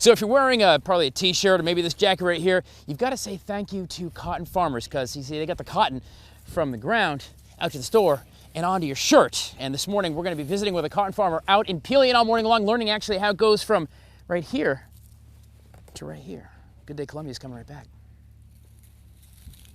So if you're wearing probably a t-shirt or maybe this jacket right here, you've got to say thank you to cotton farmers, because you see they got the cotton from the ground out to the store and onto your shirt. And this morning we're going to be visiting with a cotton farmer out in Pelion all morning long, learning actually how it goes from right here to right here. Good Day Columbia is coming right back.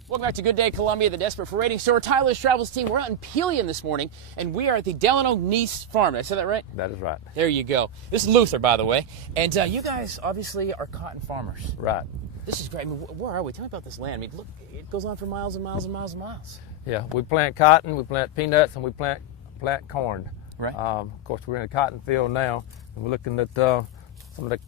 Welcome back to Good Day Columbia, the Desperate for Ratings. So we're Tyler's Travels team. We're out in Pelion this morning, and we are at the Delano Kneece farm. Did I say that right? That is right. There you go. This is Luther, by the way. And you guys obviously are cotton farmers. Right. This is great. I mean, where are we? Tell me about this land. I mean, look, it goes on for miles and miles and miles and miles. Yeah, we plant cotton, we plant peanuts, and we plant corn. Right. Of course, we're in a cotton field now, and we're looking at some of the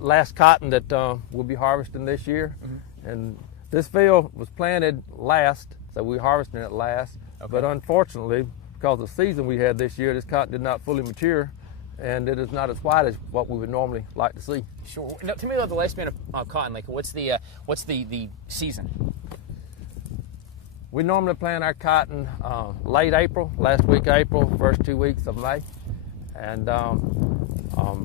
last cotton that we'll be harvesting this year. Mm-hmm. And this field was planted last, so we're harvesting it last. Okay. But unfortunately, because of the season we had this year, this cotton did not fully mature, and it is not as white as what we would normally like to see. Sure. Now, tell me about the lifespan of cotton. Like, what's the season? We normally plant our cotton late April, last week of April, first 2 weeks of May, and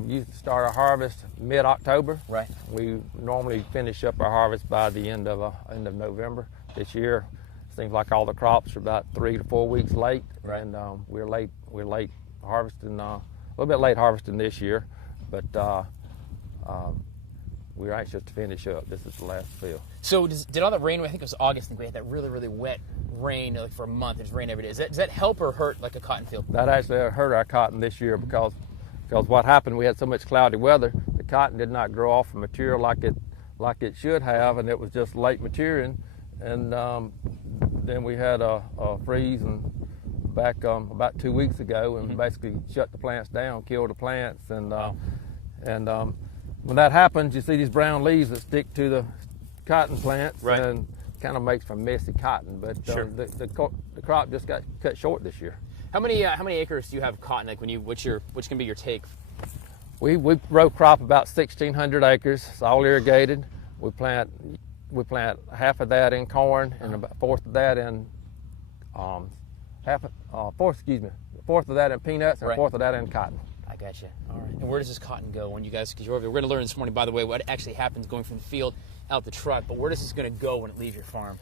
you start our harvest mid-October. Right. We normally finish up our harvest by the end of November. This year, it seems like all the crops are about 3 to 4 weeks late, right. And we're late harvesting, a little bit late harvesting this year, but we're anxious to finish up. This is the last field. So did all that rain, I think it was August, and we had that really, really wet rain like for a month. It's rain every day. Does that help or hurt like a cotton field? That actually hurt our cotton this year because what happened, we had so much cloudy weather, the cotton did not grow off and mature like it should have, and it was just late maturing. And then we had a freeze back about 2 weeks ago, and basically shut the plants down, killed the plants, and when that happens, you see these brown leaves that stick to the cotton plants, right. And kind of makes for messy cotton. But sure. the crop just got cut short this year. How many acres do you have cotton? Like which can be your take? We row crop about 1,600 acres. It's all irrigated. We plant half of that in corn, and about a fourth of that in fourth of that in peanuts, and right. A fourth of that in cotton. I gotcha. All right. And where does this cotton go when you guys? Because you're over there. We're going to learn this morning, by the way, what actually happens going from the field out the truck. But where does this going to go when it leaves your farm?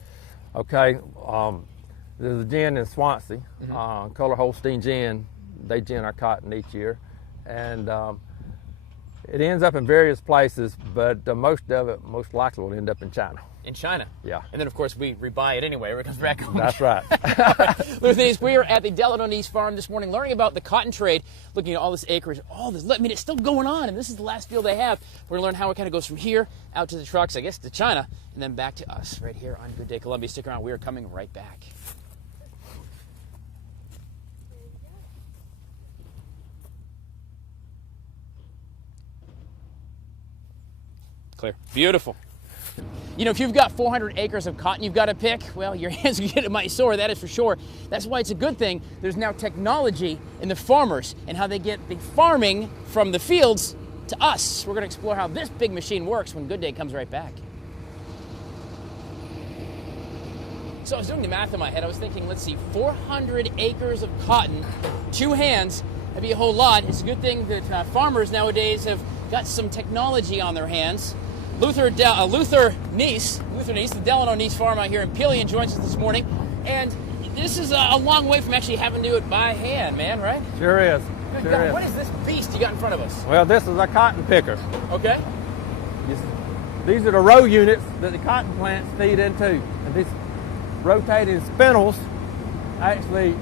Okay. There's a gin in Swansea, Color Holstein gin. They gin our cotton each year, and it ends up in various places, but most of it most likely will end up in China. In China? Yeah. And then, of course, we buy it anyway. It comes back home. That's right. Luther, we are at the Delano Kneece farm this morning learning about the cotton trade, looking at all this acreage, all this. I mean, it's still going on, and this is the last field they have. We're going to learn how it kind of goes from here out to the trucks, I guess, to China, and then back to us right here on Good Day Columbia. Stick around. We are coming right back. Clear. Beautiful. You know, if you've got 400 acres of cotton you've got to pick, well, your hands will get mighty sore, that is for sure. That's why it's a good thing there's now technology in the farmers and how they get the farming from the fields to us. We're going to explore how this big machine works when Good Day comes right back. So I was doing the math in my head. I was thinking, let's see, 400 acres of cotton, 2 hands, that'd be a whole lot. It's a good thing that farmers nowadays have got some technology on their hands. Luther Kneece, the Delano Kneece farm out here in Pelion, joins us this morning. And this is a long way from actually having to do it by hand, man, right? Sure is. Good God, what is this beast you got in front of us? Well, this is a cotton picker. Okay. These are the row units that the cotton plants feed into. And these rotating spindles actually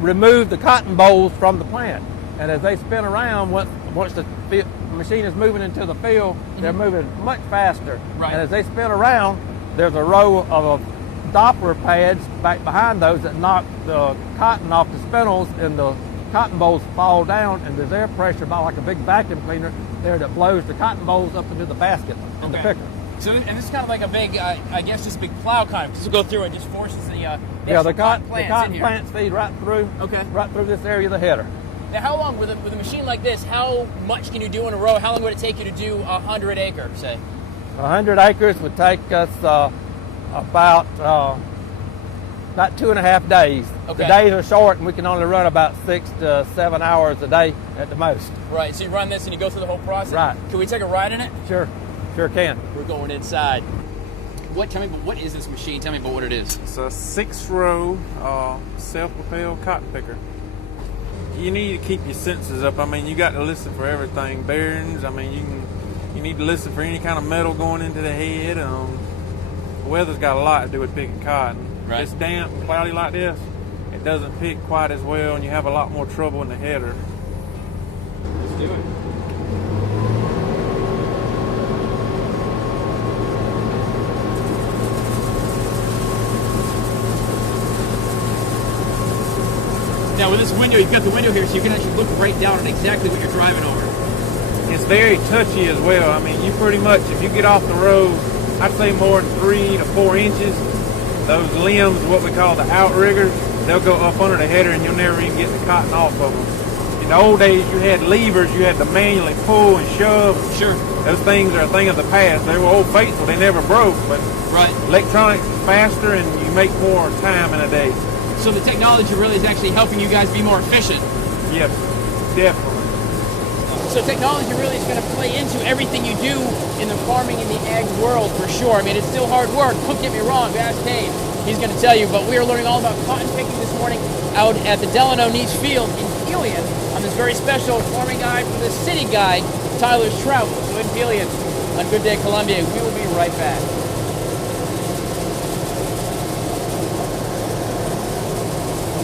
remove the cotton bolls from the plant. And as they spin around, once the machine is moving into the field, they're moving much faster. Right. And as they spin around, there's a row of Doppler pads back behind those that knock the cotton off the spindles, and the cotton bolls fall down, and there's air pressure about like a big vacuum cleaner there that blows the cotton bolls up into the basket in the picker. So, and this is kind of like a big, I guess, this big plow kind of. This will go through and just forces the cotton plants feed right through this area of the header. Now, how long, with a machine like this, how much can you do in a row? How long would it take you to do 100 acres, say? 100 acres would take us about about 2.5 days. Okay. The days are short, and we can only run about 6 to 7 hours a day at the most. Right, so you run this and you go through the whole process? Right. Can we take a ride in it? Sure can. We're going inside. Tell me, what is this machine? Tell me about what it is. It's a 6-row self-propelled cotton picker. You need to keep your senses up. I mean, you got to listen for everything. Bearings. I mean, you need to listen for any kind of metal going into the head. The weather's got a lot to do with picking cotton. Right. It's damp and cloudy like this, it doesn't pick quite as well, and you have a lot more trouble in the header. Let's do it. Now with this window, you've got the window here, so you can actually look right down at exactly what you're driving over. It's very touchy as well. I mean, you pretty much, if you get off the road, I'd say more than 3 to 4 inches, those limbs, what we call the outriggers, they'll go up under the header and you'll never even get the cotton off of them. In the old days, you had levers, you had to manually pull and shove. Sure. Those things are a thing of the past. They were old faithful, they never broke, but right. Electronics is faster and you make more time in a day. So the technology really is actually helping you guys be more efficient. Yes, definitely. So technology really is going to play into everything you do in the farming and the ag world for sure. I mean, it's still hard work. Don't get me wrong. Ask Dave. He's going to tell you. But we are learning all about cotton picking this morning out at the Kneece field in Pelion on this very special farming guide for the city guy, Tyler's Travels. So in Pelion on Good Day Columbia. We will be right back.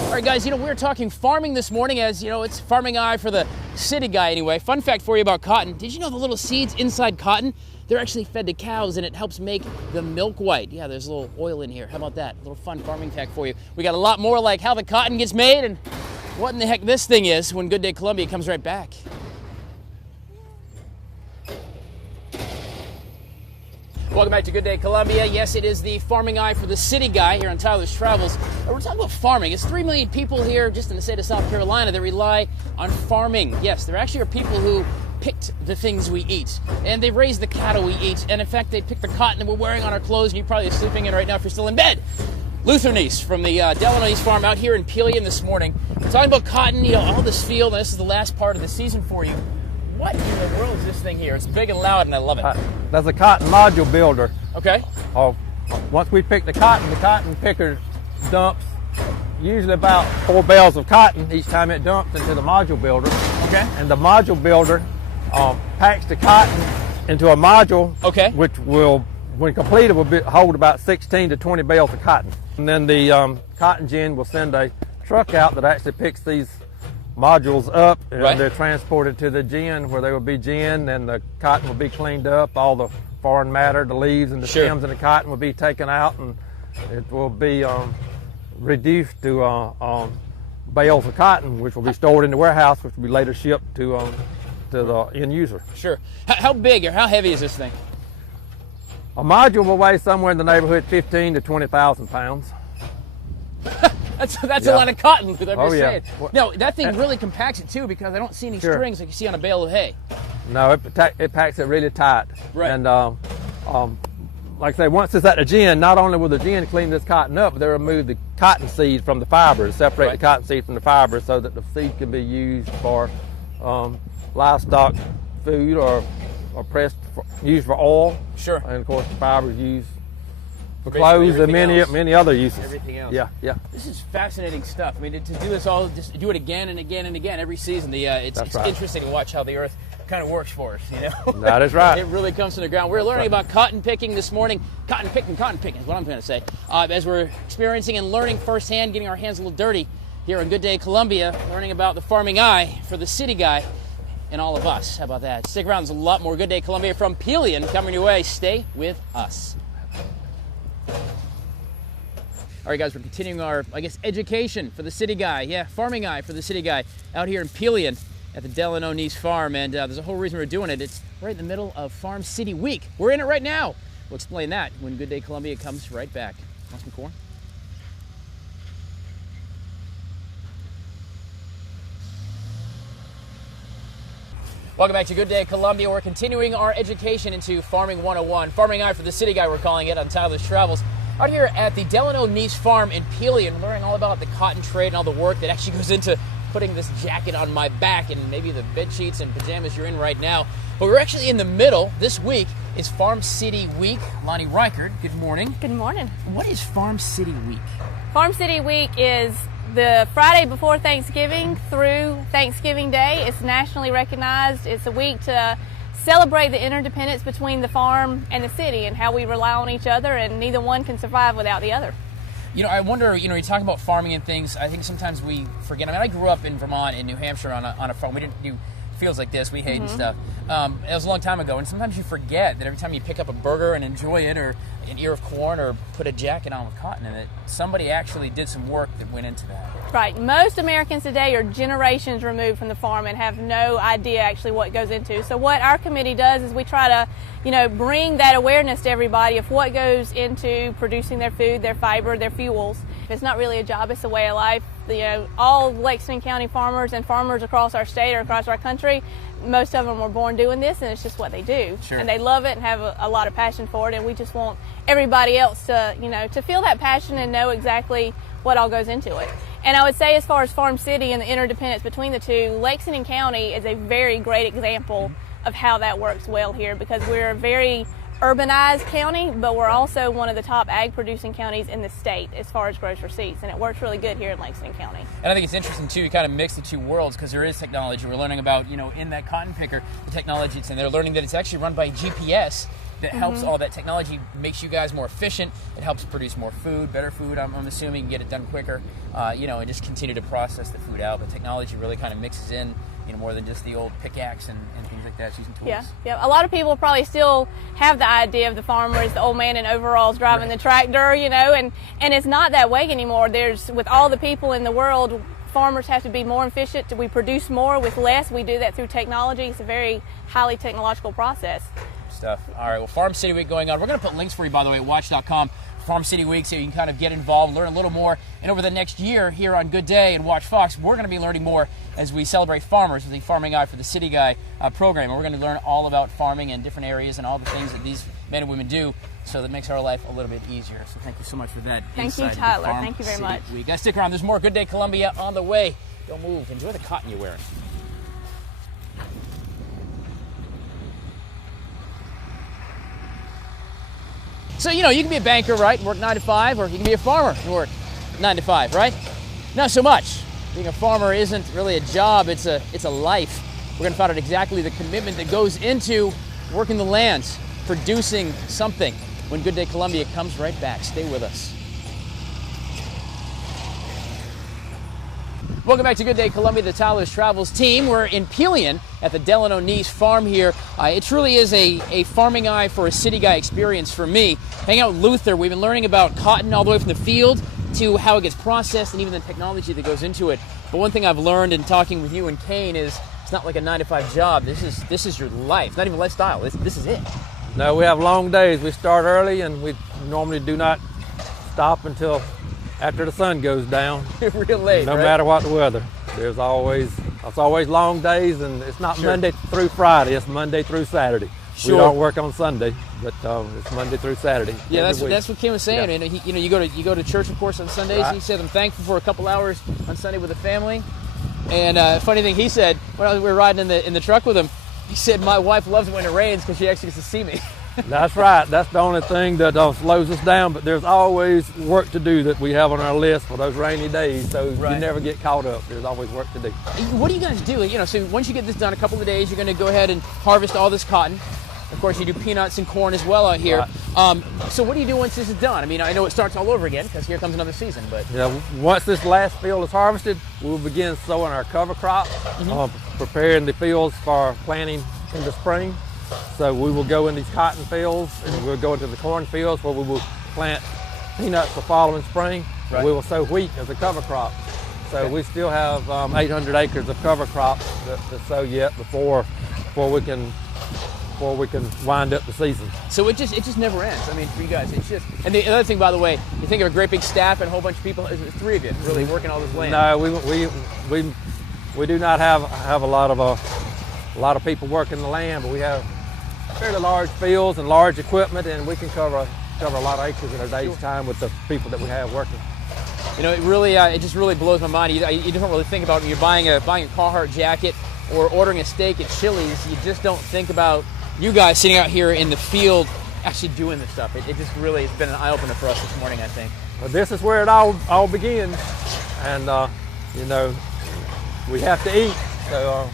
All right, guys, we're talking farming this morning, as it's farming eye for the city guy anyway. Fun fact for you about cotton. Did you know the little seeds inside cotton, they're actually fed to cows and it helps make the milk white? Yeah, there's a little oil in here. How about that? A little fun farming fact for you. We got a lot more like how the cotton gets made and what in the heck this thing is when Good Day Columbia comes right back. Welcome back to Good Day Columbia. Yes, it is the farming eye for the city guy here on Tyler's Travels. We're talking about farming. It's 3 million people here just in the state of South Carolina that rely on farming. Yes, there actually are people who picked the things we eat, and they raise the cattle we eat, and in fact, they pick the cotton that we're wearing on our clothes, and you're probably sleeping in right now if you're still in bed. Kneece from the Kneece farm out here in Pelion this morning. We're talking about cotton, all this field, and this is the last part of the season for you. What in the world is this thing here? It's big and loud, and I love it. That's a cotton module builder. Okay. Once we pick the cotton picker dumps usually about 4 bales of cotton each time it dumps into the module builder. Okay. And the module builder packs the cotton into a module, okay, which will, when completed, will hold about 16 to 20 bales of cotton. And then the cotton gin will send a truck out that actually picks these modules up, and right, they're transported to the gin where they will be ginned, and the cotton will be cleaned up. All the foreign matter, the leaves and the sure, stems and the cotton will be taken out, and it will be reduced to bales of cotton, which will be stored in the warehouse, which will be later shipped to the end user. Sure. How big or how heavy is this thing? A module will weigh somewhere in the neighborhood 15 to 20,000 pounds. That's a lot of cotton, I'm just saying. Well, no, that thing really compacts it too, because I don't see any sure, strings like you see on a bale of hay. No, it packs it really tight. Right. And like I say, once it's at the gin, not only will the gin clean this cotton up, but they'll remove the cotton seed from the fibers, separate right, the cotton seed from the fibers, so that the seed can be used for livestock food or used for oil. Sure. And of course, the fibers used for clothes and many other uses. Everything else. Yeah. This is fascinating stuff. I mean, to do this all, just do it again and again and again every season. It's right, interesting to watch how the earth kind of works for us. That is right. It really comes from the ground. We're learning about cotton picking this morning. Cotton picking is what I'm going to say. As we're experiencing and learning firsthand, getting our hands a little dirty here on Good Day Columbia, learning about the farming eye for the city guy and all of us. How about that? Stick around. There's a lot more Good Day Columbia from Pelion coming your way. Stay with us. All right, guys, we're continuing our, education for the city guy. Yeah, farming eye for the city guy out here in Pelion at the Kneece farm. And there's a whole reason we're doing it. It's right in the middle of Farm City Week. We're in it right now. We'll explain that when Good Day Columbia comes right back. Want some corn? Welcome back to Good Day Columbia. We're continuing our education into Farming 101. Farming Eye for the City Guy, we're calling it, on Tyler's Travels. Out here at the Kneece farm in Pelion, learning all about the cotton trade and all the work that actually goes into putting this jacket on my back and maybe the bed sheets and pajamas you're in right now. But we're actually in the middle. This week is Farm City Week. Lonnie Reichert, good morning. Good morning. What is Farm City Week? Farm City Week is the Friday before Thanksgiving through Thanksgiving Day. It's nationally recognized. It's a week to celebrate the interdependence between the farm and the city and how we rely on each other, and neither one can survive without the other. You know, I wonder, you talk about farming and things, I think sometimes we forget. I mean, I grew up in Vermont, in New Hampshire on a farm. We didn't do fields like this, we hate and stuff. It was a long time ago, and sometimes you forget that every time you pick up a burger and enjoy it, or an ear of corn, or put a jacket on with cotton in it, somebody actually did some work that went into that. Right. Most Americans today are generations removed from the farm and have no idea actually what goes into. So what our committee does is we try to, bring that awareness to everybody of what goes into producing their food, their fiber, their fuels. It's not really a job, it's a way of life. All Lexington County farmers and farmers across our state or across our country, most of them were born doing this, and it's just what they do. Sure. And they love it and have a lot of passion for it, and we just want everybody else to, to feel that passion and know exactly what all goes into it. And I would say, as far as Farm City and the interdependence between the two, Lexington County is a very great example of how that works well here, because we're a very urbanized county, but we're also one of the top ag producing counties in the state as far as gross receipts, and it works really good here in Lexington County. And I think it's interesting too, you kind of mix the two worlds, because there is technology. We're learning about, in that cotton picker, the technology it's in. They're learning that it's actually run by GPS that helps. All that technology makes you guys more efficient. It helps produce more food, better food. I'm assuming, get it done quicker, and just continue to process the food out. But technology really kind of mixes in, more than just the old pickaxe and things like that, using tools. Yeah. A lot of people probably still have the idea of the farmer as the old man in overalls driving the tractor, and it's not that way anymore. With all the people in the world, farmers have to be more efficient. We produce more with less. We do that through technology. It's a very highly technological process. Stuff. All right, well, Farm City Week going on. We're going to put links for you, by the way, at watch.com. Farm City Week, so you can kind of get involved, learn a little more. And over the next year here on Good Day and Watch Fox, we're going to be learning more as we celebrate farmers with the Farming Eye for the City Guy program. And we're going to learn all about farming and different areas and all the things that these men and women do, so that makes our life a little bit easier. So thank you so much for that. Thank you, Tyler. Thank you very much. You guys stick around. There's more Good Day Columbia on the way. Don't move. Enjoy the cotton you're wearing. So, you can be a banker, right, and work 9 to 5, or you can be a farmer and work 9 to 5, right? Not so much. Being a farmer isn't really a job, it's a life. We're going to find out exactly the commitment that goes into working the lands, producing something. When Good Day Columbia comes right back. Stay with us. Welcome back to Good Day Columbia, the Tyler's Travels team. We're in Pelion at the Kneece farm here. It truly is a farming eye for a city guy experience for me. Hanging out with Luther, we've been learning about cotton all the way from the field to how it gets processed and even the technology that goes into it. But one thing I've learned in talking with you and Kane is it's not like a 9 to 5 job. This is your life. It's not even a lifestyle. This is it. No, we have long days. We start early, and we normally do not stop until after the sun goes down. Real late, no right? matter what the weather. It's always long days, and it's not Monday through Friday. It's Monday through Saturday. Sure. We don't work on Sunday, but it's Monday through Saturday. Yeah, that's what Kim was saying. Yeah. And you go to church, of course, on Sundays. Right. He said, I'm thankful for a couple hours on Sunday with the family. And funny thing he said, when we were riding in the truck with him, he said, my wife loves it when it rains because she actually gets to see me. That's right. That's the only thing that slows us down. But there's always work to do that we have on our list for those rainy days. So right. You never get caught up. There's always work to do. What do you guys do? So once you get this done, a couple of days, you're going to go ahead and harvest all this cotton. Of course, you do peanuts and corn as well out here. Right. So what do you do once this is done? I mean, I know it starts all over again because here comes another season. But once this last field is harvested, we'll begin sowing our cover crop, preparing the fields for planting in the spring. So we will go in these cotton fields, and we'll go into the corn fields where we will plant peanuts the following spring. Right. We will sow wheat as a cover crop. So we still have 800 acres of cover crops to sow yet before we can wind up the season. So it just never ends. I mean, for you guys, it's just. And the other thing, by the way, you think of a great big staff and a whole bunch of people. There's 3 of you really working all this land. No, we do not have a lot of people working the land, but we have fairly large fields and large equipment, and we can cover cover a lot of acres in a day's time with the people that we have working. You know, it just really blows my mind. You don't really think about when you're buying a Carhartt jacket or ordering a steak at Chili's. You just don't think about you guys sitting out here in the field actually doing this stuff. It just really has been an eye-opener for us this morning, I think. Well, this is where it all begins, and you know, we have to eat. So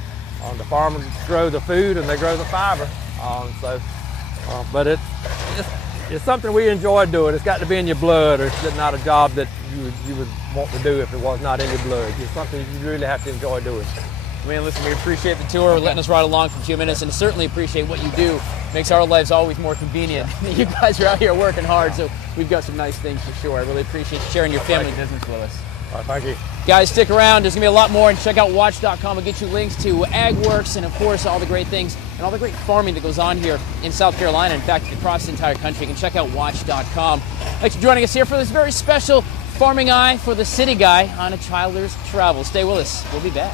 the farmers grow the food and they grow the fiber. But it's something we enjoy doing. It's got to be in your blood, or it's not a job that you would want to do if it was not in your blood. It's something you really have to enjoy doing. Man, listen, we appreciate the tour, letting us ride along for a few minutes, and certainly appreciate what you do. Makes our lives always more convenient. You guys are out here working hard, so we've got some nice things for sure. I really appreciate you sharing your family business with us. All right, thank you. Guys, stick around. There's going to be a lot more, and check out watch.com. We'll get you links to AgWorks and, of course, all the great things and all the great farming that goes on here in South Carolina, in fact, across the entire country. You can check out watch.com. Thanks for joining us here for this very special Farming Eye for the City Guy on A Childler's Travels. Stay with us. We'll be back.